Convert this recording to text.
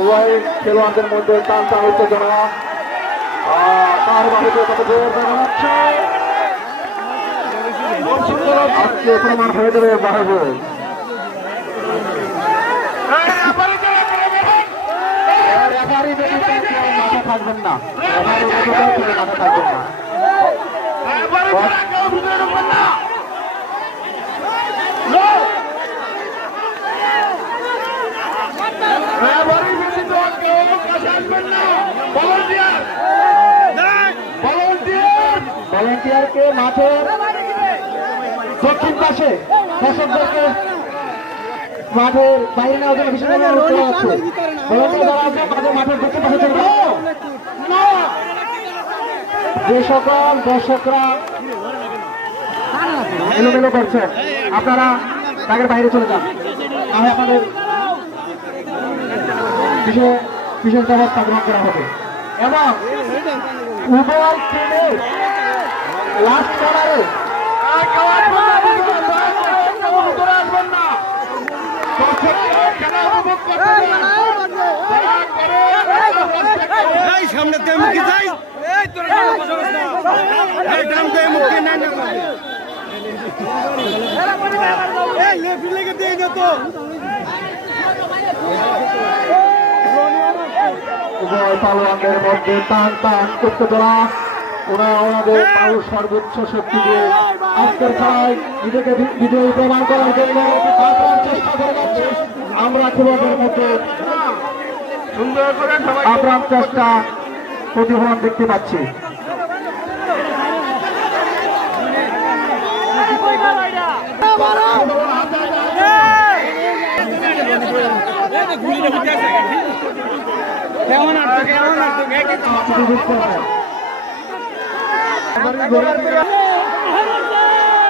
উভয় খেলোয়াড়দের মধ্যে টান টান উত্তেজনা তার বাড়িতে কত জোর দেখা যাচ্ছে আজকে প্রমাণ হয়ে যাবে বাহাবুল মাঠে থাকবেন না মাঠে থাকবেন না ভলান্টিয়ারকে মাঠের দক্ষিণ পাশে দর্শকদেরকে মাঠের বাইরে নেওয়ার জন্য বিশেষ অনুরোধ করা হচ্ছে। ভলান্টিয়ার যারা আছে মাঠের দক্ষিণ পাশে চলবে যে সকল দর্শকরা এলোমেলো করছে আপনারা দাগের বাইরে চলে যান, তাহলে আপনাদের বিশেষ ব্যবস্থা গ্রহণ করা হবে। এবং উভয় টিমের লাস্ট কর্নারে সামনে মুখে যাই উভয় পালোয়ানদের মধ্যে টান টান উত্তেজনা ওরা ওনাদের পাওয়ার সর্বোচ্চ শক্তি দিয়ে আজকের খেলায় নিজেকে বিজয়ী প্রমাণ করার জন্য চেষ্টা করে যাচ্ছে। আমরা খেলোয়াড়দের মধ্যে আপ্রাণ চেষ্টা প্রতিফলন দেখতে পাচ্ছি। কেমন আর কেমন আর